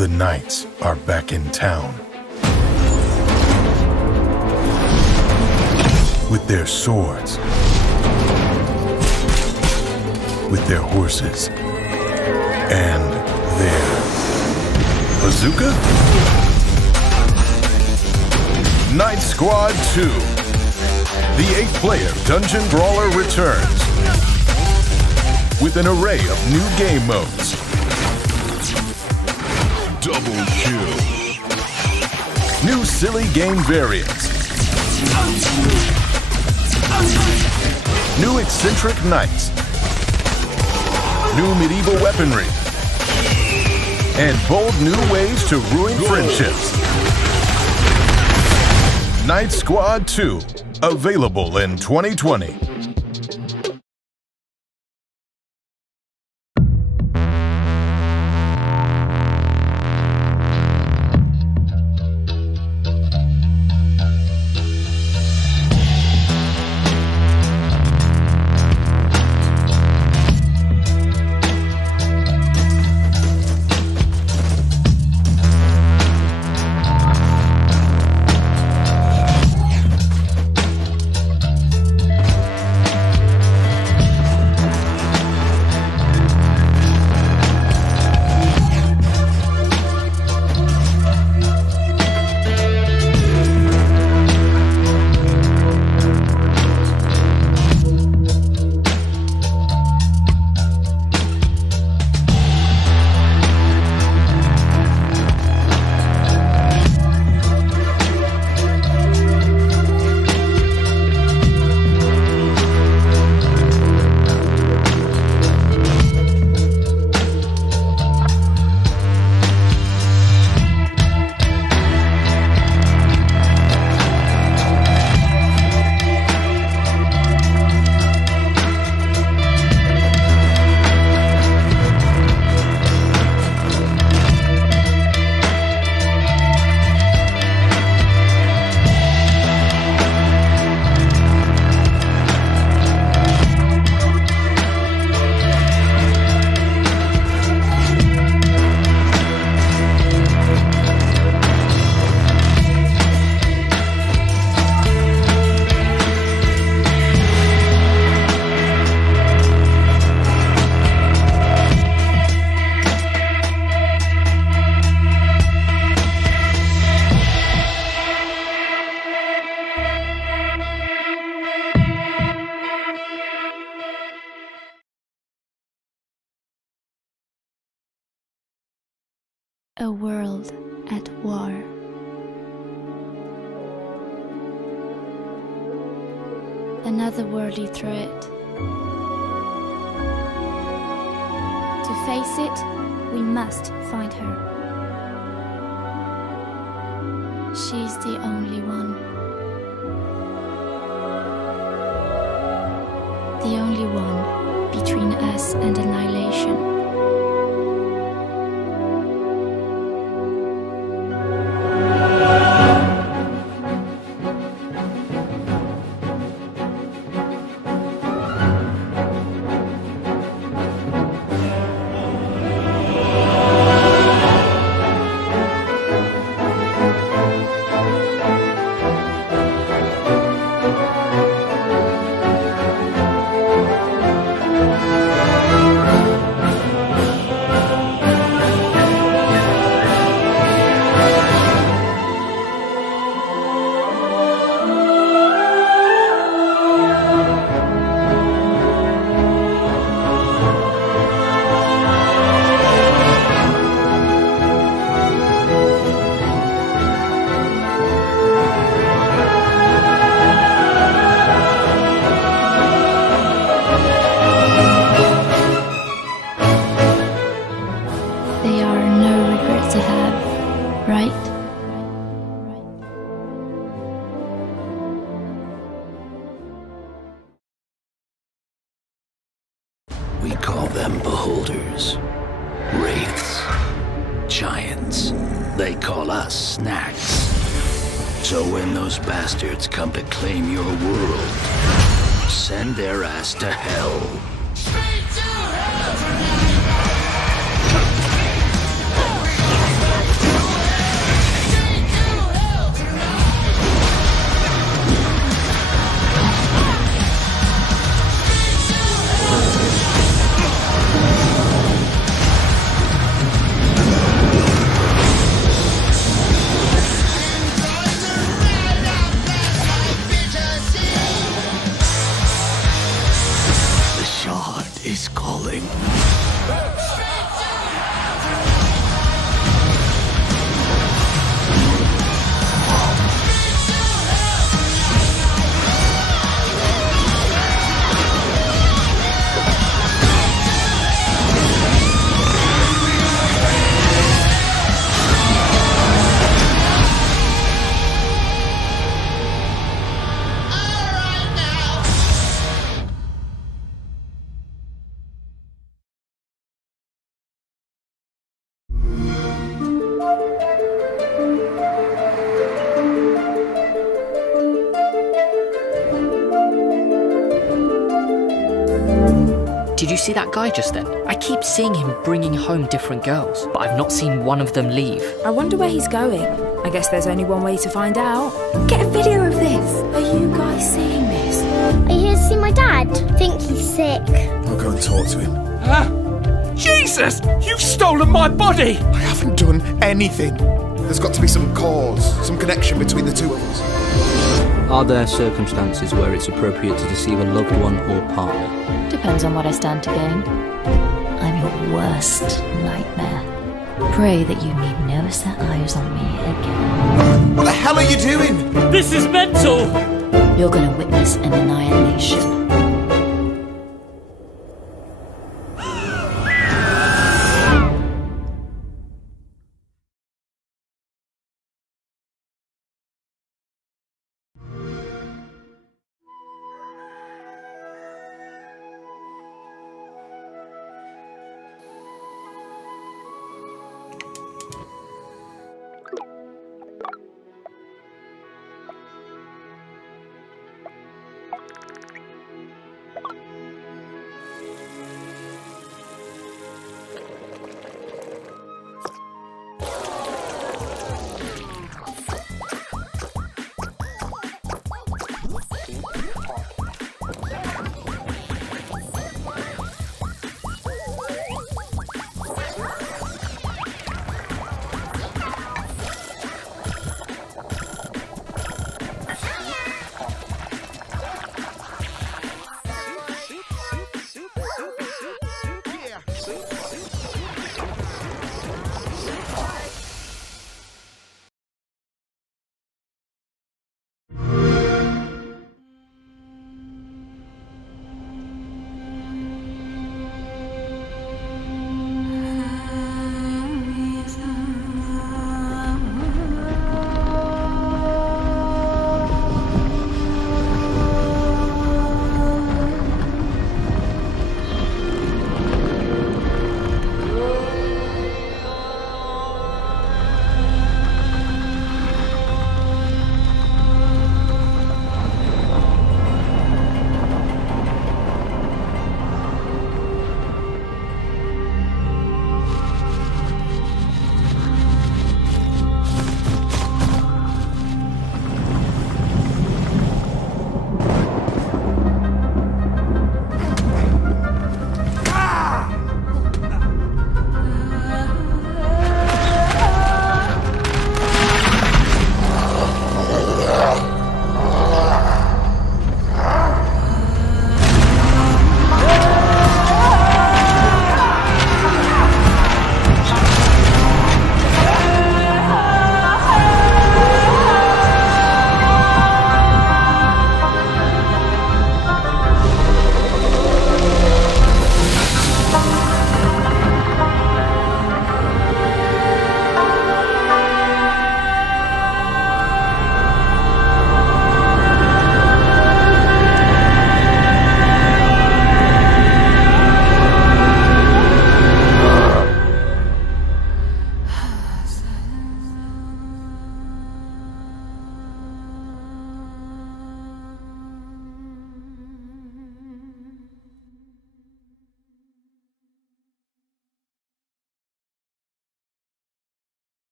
The knights are back in town. With their swords. With their horses. And their bazooka? Knight Squad 2. The 8-player Dungeon Brawler returns. With an array of new game modes. Double kill. New silly game variants. New eccentric knights. New medieval weaponry. And bold new ways to ruin friendships. Knight Squad 2. Available in 2020. A world at war. Another worldly threat. To face it, we must find her. She's the only one. The only one between us and annihilation. We call them beholders, wraiths, giants. They call us snacks. So when those bastards come to claim your world, send their ass to hell. Straight to hell! Did you see that guy just then? I keep seeing him bringing home different girls, but I've not seen one of them leave. I wonder where he's going. I guess there's only one way to find out. Get a video of this. Are you guys seeing this? Are you here to see my dad? I think he's sick. I'll go and talk to him. Jesus! You've stolen my body! I haven't done anything. There's got to be some cause, some connection between the two of us. Are there circumstances where it's appropriate to deceive a loved one or partner? Depends on what I stand to gain. I'm your worst nightmare. Pray that you need never set eyes on me again. What the hell are you doing? This is mental! You're gonna witness an annihilation.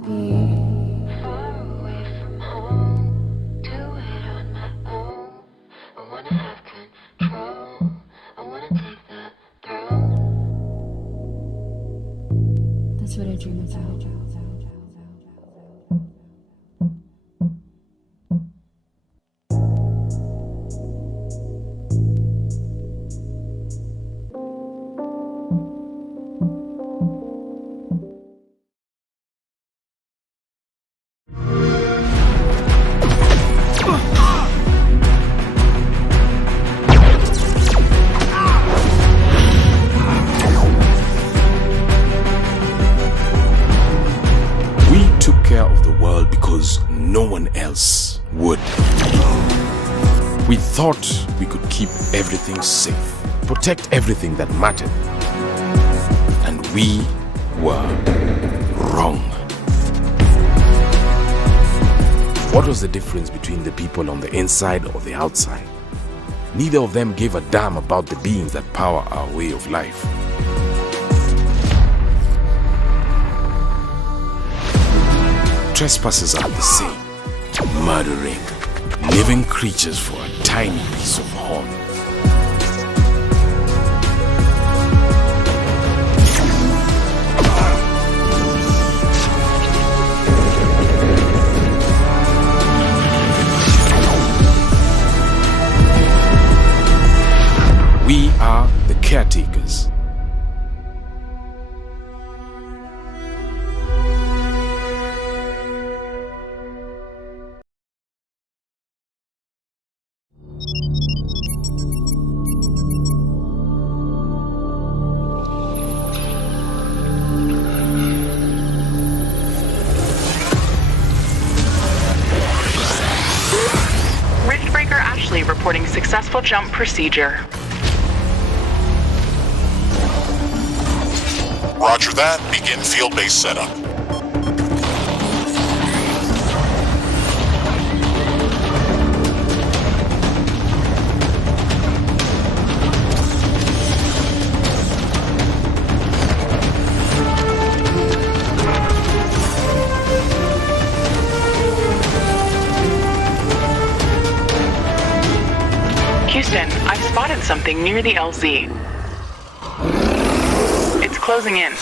That's what I dream about. No one else would. We thought we could keep everything safe, protect everything that mattered. And we were wrong. What was the difference between the people on the inside or the outside? Neither of them gave a damn about the beings that power our way of life. Trespassers are the same, murdering living creatures for a tiny piece of horn. We are the caretakers. Reporting successful jump procedure. Roger that. Begin field-based setup. Houston, I've spotted something near the LZ. It's closing in.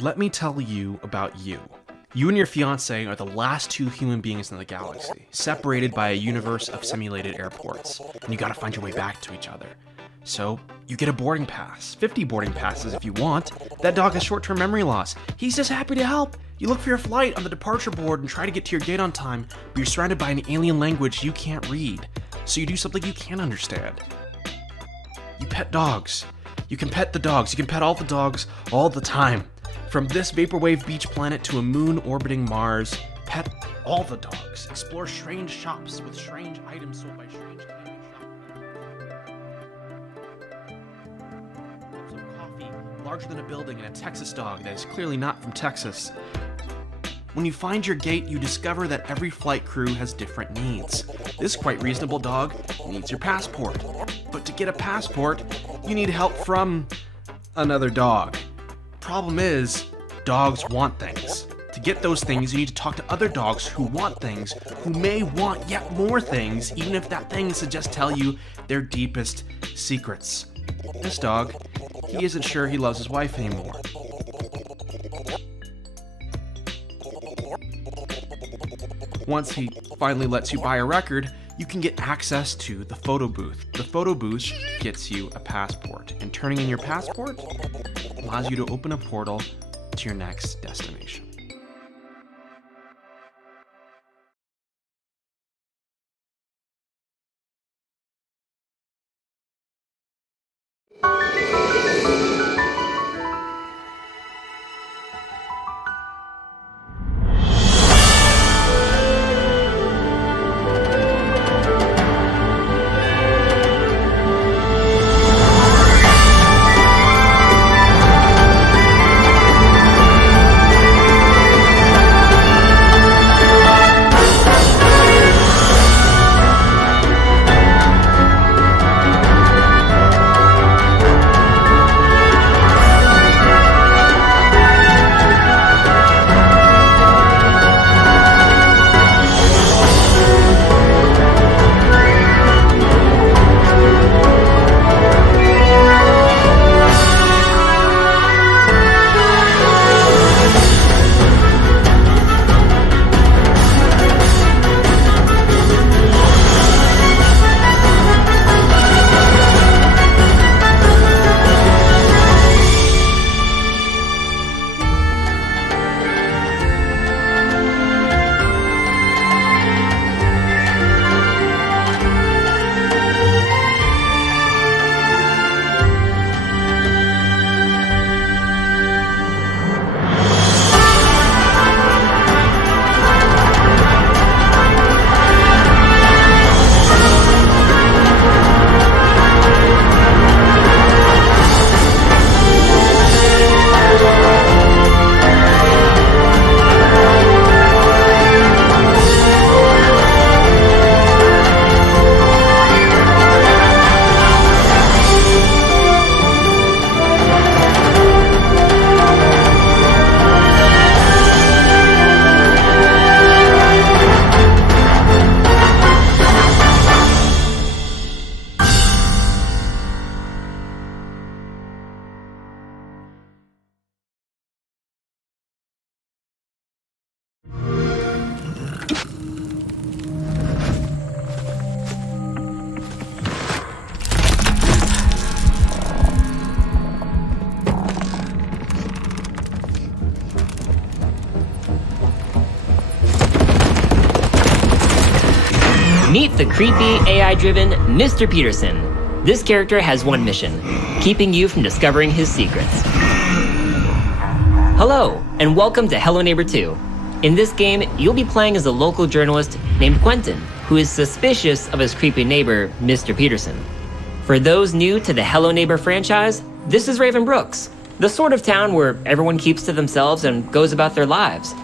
let me tell you about you. You and your fiancé are the last two human beings in the galaxy, separated by a universe of simulated airports, and you gotta find your way back to each other. So, you get a boarding pass, 50 boarding passes if you want. That dog has short-term memory loss. He's just happy to help. You look for your flight on the departure board and try to get to your gate on time, but you're surrounded by an alien language you can't read. So you do something you can understand. You pet dogs. You can pet the dogs. You can pet all the dogs all the time. From this vaporwave beach planet to a moon orbiting Mars, pet all the dogs. Explore strange shops with strange items sold by strange candy shops. Of coffee larger than a building and a Texas dog that is clearly not from Texas. When you find your gate, you discover that every flight crew has different needs. This quite reasonable dog needs your passport. But to get a passport, you need help from another dog. Problem is, dogs want things. To get those things, you need to talk to other dogs who want things, who may want yet more things, even if that thing should just tell you their deepest secrets. This dog, he isn't sure he loves his wife anymore. Once he finally lets you buy a record, you can get access to the photo booth. The photo booth gets you a passport, and turning in your passport allows you to open a portal to your next destination. Meet the creepy, AI-driven Mr. Peterson. This character has one mission, keeping you from discovering his secrets. Hello, and welcome to Hello Neighbor 2. In this game, you'll be playing as a local journalist named Quentin, who is suspicious of his creepy neighbor, Mr. Peterson. For those new to the Hello Neighbor franchise, this is Raven Brooks, the sort of town where everyone keeps to themselves and goes about their lives.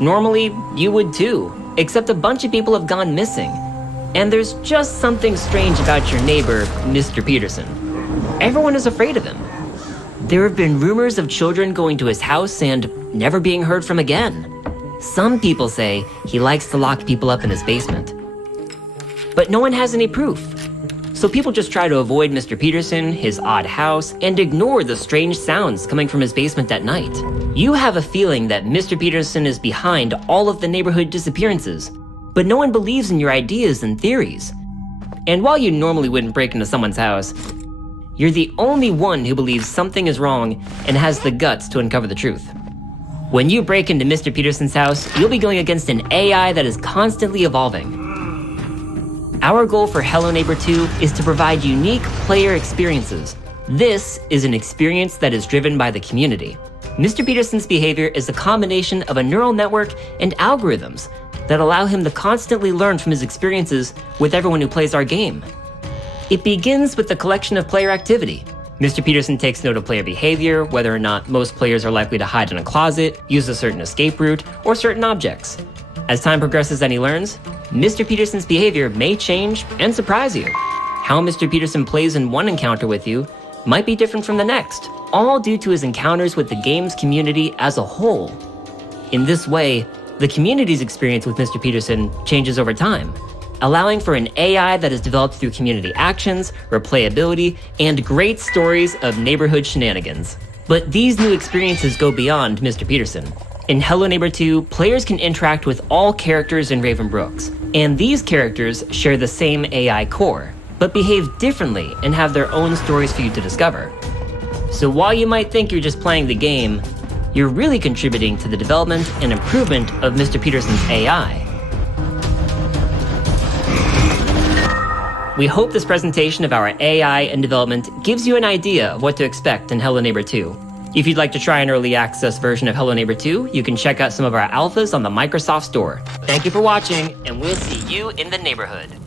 Normally, you would too, except a bunch of people have gone missing. And there's just something strange about your neighbor, Mr. Peterson. Everyone is afraid of him. There have been rumors of children going to his house and never being heard from again. Some people say he likes to lock people up in his basement. But no one has any proof. so people just try to avoid Mr. Peterson, his odd house, and ignore the strange sounds coming from his basement at night. You have a feeling that Mr. Peterson is behind all of the neighborhood disappearances, but no one believes in your ideas and theories. And while you normally wouldn't break into someone's house, you're the only one who believes something is wrong and has the guts to uncover the truth. When you break into Mr. Peterson's house, you'll be going against an AI that is constantly evolving. Our goal for Hello Neighbor 2 is to provide unique player experiences. This is an experience that is driven by the community. Mr. Peterson's behavior is a combination of a neural network and algorithms that allow him to constantly learn from his experiences with everyone who plays our game. It begins with the collection of player activity. Mr. Peterson takes note of player behavior, whether or not most players are likely to hide in a closet, use a certain escape route, or certain objects. As time progresses and he learns, Mr. Peterson's behavior may change and surprise you. How Mr. Peterson plays in one encounter with you might be different from the next, all due to his encounters with the game's community as a whole. In this way, the community's experience with Mr. Peterson changes over time, allowing for an AI that is developed through community actions, replayability, and great stories of neighborhood shenanigans. But these new experiences go beyond Mr. Peterson. In Hello Neighbor 2, players can interact with all characters in Raven Brooks, and these characters share the same AI core, but behave differently and have their own stories for you to discover. So while you might think you're just playing the game, you're really contributing to the development and improvement of Mr. Peterson's AI. We hope this presentation of our AI and development gives you an idea of what to expect in Hello Neighbor 2. If you'd like to try an early access version of Hello Neighbor 2, you can check out some of our alphas on the Microsoft Store. Thank you for watching, and we'll see you in the neighborhood.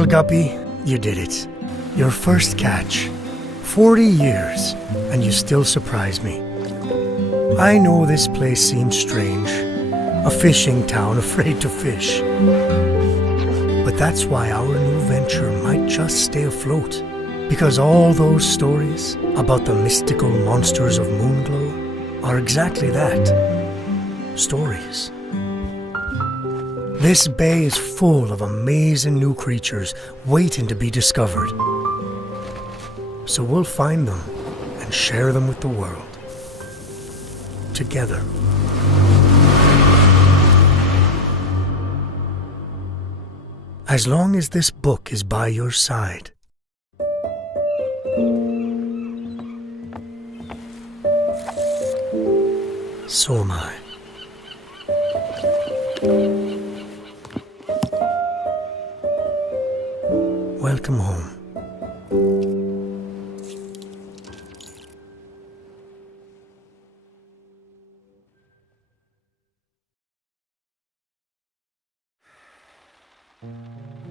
Well, Guppy, you did it. Your first catch. 40 years, and you still surprise me. I know this place seems strange. A fishing town afraid to fish. But that's why our new venture might just stay afloat. Because all those stories about the mystical monsters of Moonglow are exactly that. Stories. This bay is full of amazing new creatures waiting to be discovered. So we'll find them and share them with the world. Together. As long as this book is by your side. So am I. Welcome home.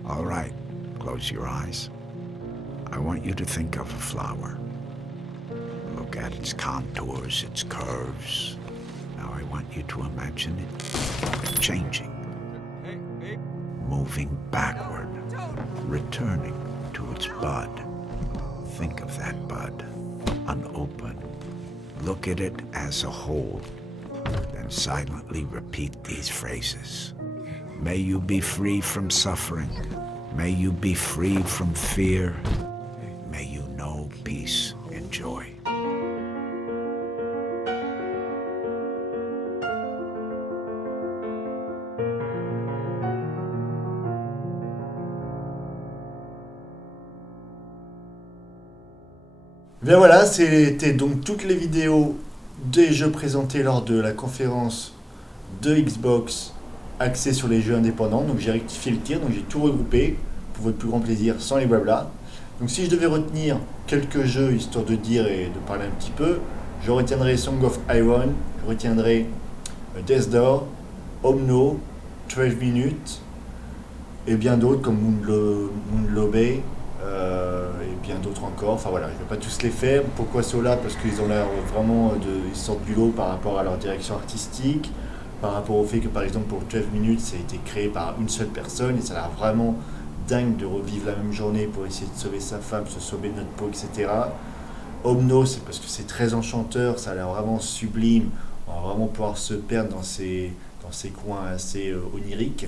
All right, close your eyes. I want you to think of a flower. Look at its contours, its curves. Now I want you to imagine it changing, moving backward, returning to its bud. Think of that bud, unopened. Look at it as a whole, then silently repeat these phrases. May you be free from suffering. May you be free from fear. May you know peace and joy. Bien voilà, c'était donc toutes les vidéos des jeux présentés lors de la conférence de Xbox axée sur les jeux indépendants. Donc j'ai rectifié le tir, donc j'ai tout regroupé pour votre plus grand plaisir sans les blabla. Donc si je devais retenir quelques jeux histoire de dire et de parler un petit peu, je retiendrai Song of Iron, je retiendrai Death Door, Omno, 12 minutes et bien d'autres comme Moonglow Bay. Et bien d'autres encore, enfin voilà, je ne vais pas tous les faire. Pourquoi ceux-là? Parce qu'ils ont l'air vraiment ils sortent du lot par rapport à leur direction artistique, par rapport au fait que par exemple pour 12 minutes ça a été créé par une seule personne et ça a l'air vraiment dingue de revivre la même journée pour essayer de sauver sa femme, se sauver notre peau, etc. Omno, c'est parce que c'est très enchanteur, ça a l'air vraiment sublime, on va vraiment pouvoir se perdre dans ces coins assez oniriques.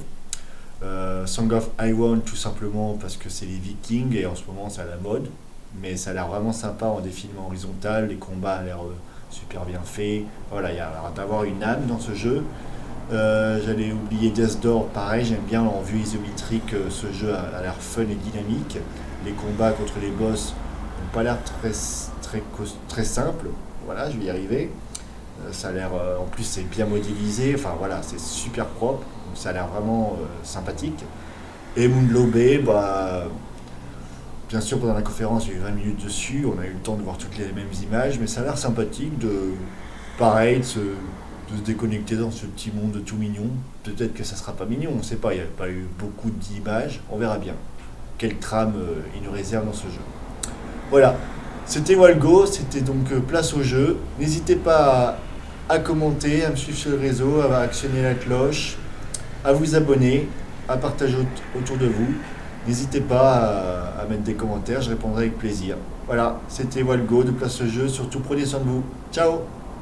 Song of Iron tout simplement parce que c'est les Vikings et en ce moment c'est à la mode, mais ça a l'air vraiment sympa en défilement horizontal, les combats ont l'air super bien faits, voilà, il y a l'air d'avoir une âme dans ce jeu. J'allais oublier Death Door, pareil, j'aime bien en vue isométrique, ce jeu a l'air fun et dynamique, les combats contre les boss n'ont pas l'air très simple, voilà, je vais y arriver. Ça a l'air, en plus c'est bien modélisé, enfin voilà, c'est super propre, donc ça a l'air vraiment sympathique. Et Moonglow Bay, bien sûr pendant la conférence il y a eu 20 minutes dessus, on a eu le temps de voir toutes les mêmes images, mais ça a l'air sympathique de se déconnecter dans ce petit monde tout mignon. Peut-être que ça sera pas mignon, on ne sait pas, il n'y a pas eu beaucoup d'images, on verra bien quelle trame il nous réserve dans ce jeu. Voilà. C'était Walgo, c'était donc place au jeu. N'hésitez pas à commenter, à me suivre sur le réseau, à actionner la cloche, à vous abonner, à partager autour de vous. N'hésitez pas à mettre des commentaires, je répondrai avec plaisir. Voilà, c'était Walgo de place au jeu, surtout prenez soin de vous. Ciao!